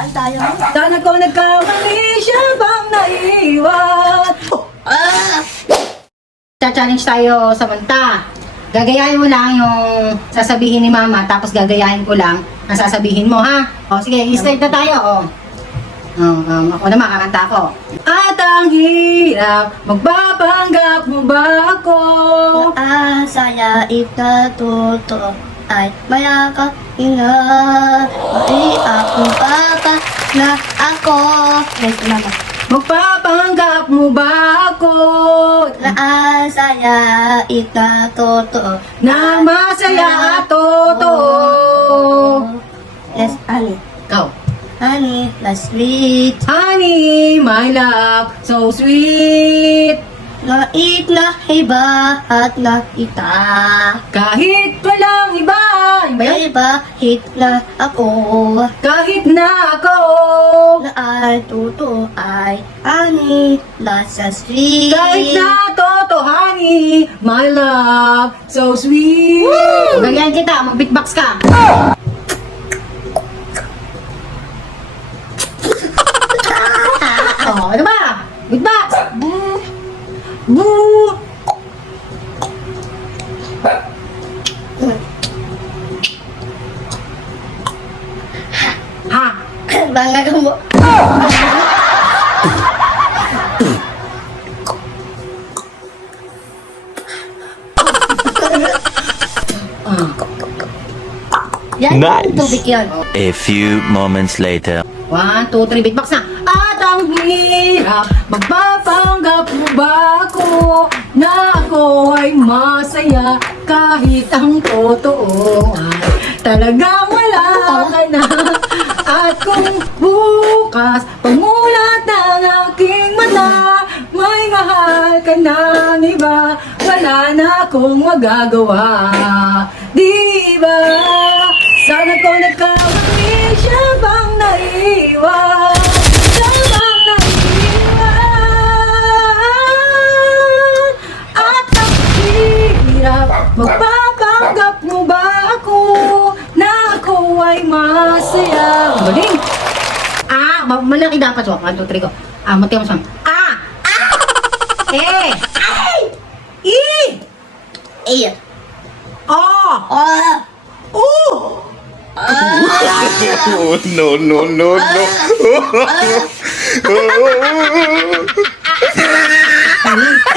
Saan tayo? Sana ko nagkamali siya bang naiwan? Ah! Cha-challenge tayo sa manta. Gagayahin mo lang yung sasabihin ni mama, tapos gagayahin ko lang ang sasabihin mo, ha? O, sige, start na tayo, o. Oh, um, ako naman, kakanta ko. At ang hirap, magpapanggap mo ba ako? Ah, saya ikatuto ay mayakap ina Ay akong papa na ako Next naman Magpapanggap mo ba ako? Na ah, saya ikatuto Na masaya totoo. Yes, honey Ikaw. Honey, last sweet Honey, my love, so sweet. Nait na iba at nakita Kahit walang iba, iba yun? May bahit na ako kahit na ako. Na ay totoo ay honey, lasa sweet Kahit na toto, honey, my love, so sweet. Ganyan kita, mag-beatbox ka. oh, ano ba? Beatbox. Ha? Bangga ka mo Ah. Yan, Nice. tubig A few moments later. One, two, three, beatbox na. At ang hirap, magpapanggap mo ba ako na ako ay masaya kahit ang totoo ay talagang wala ka na. At kung bukas, pamulat ng aking mata, may mahal ka ng iba, wala na akong magagawa. Di ba? Sana ko nagkamali siya bang naiwan? Magpapanggap mo ba ako na ako ay masaya? Galing! Ah, ma- malaki dapat so. 1, 2, 3, go. Ah, mati mo siyang. Ah! Ah! Eh! Ay! I! Eh, Oh! oh, Oh! Oh, no, no, no, no.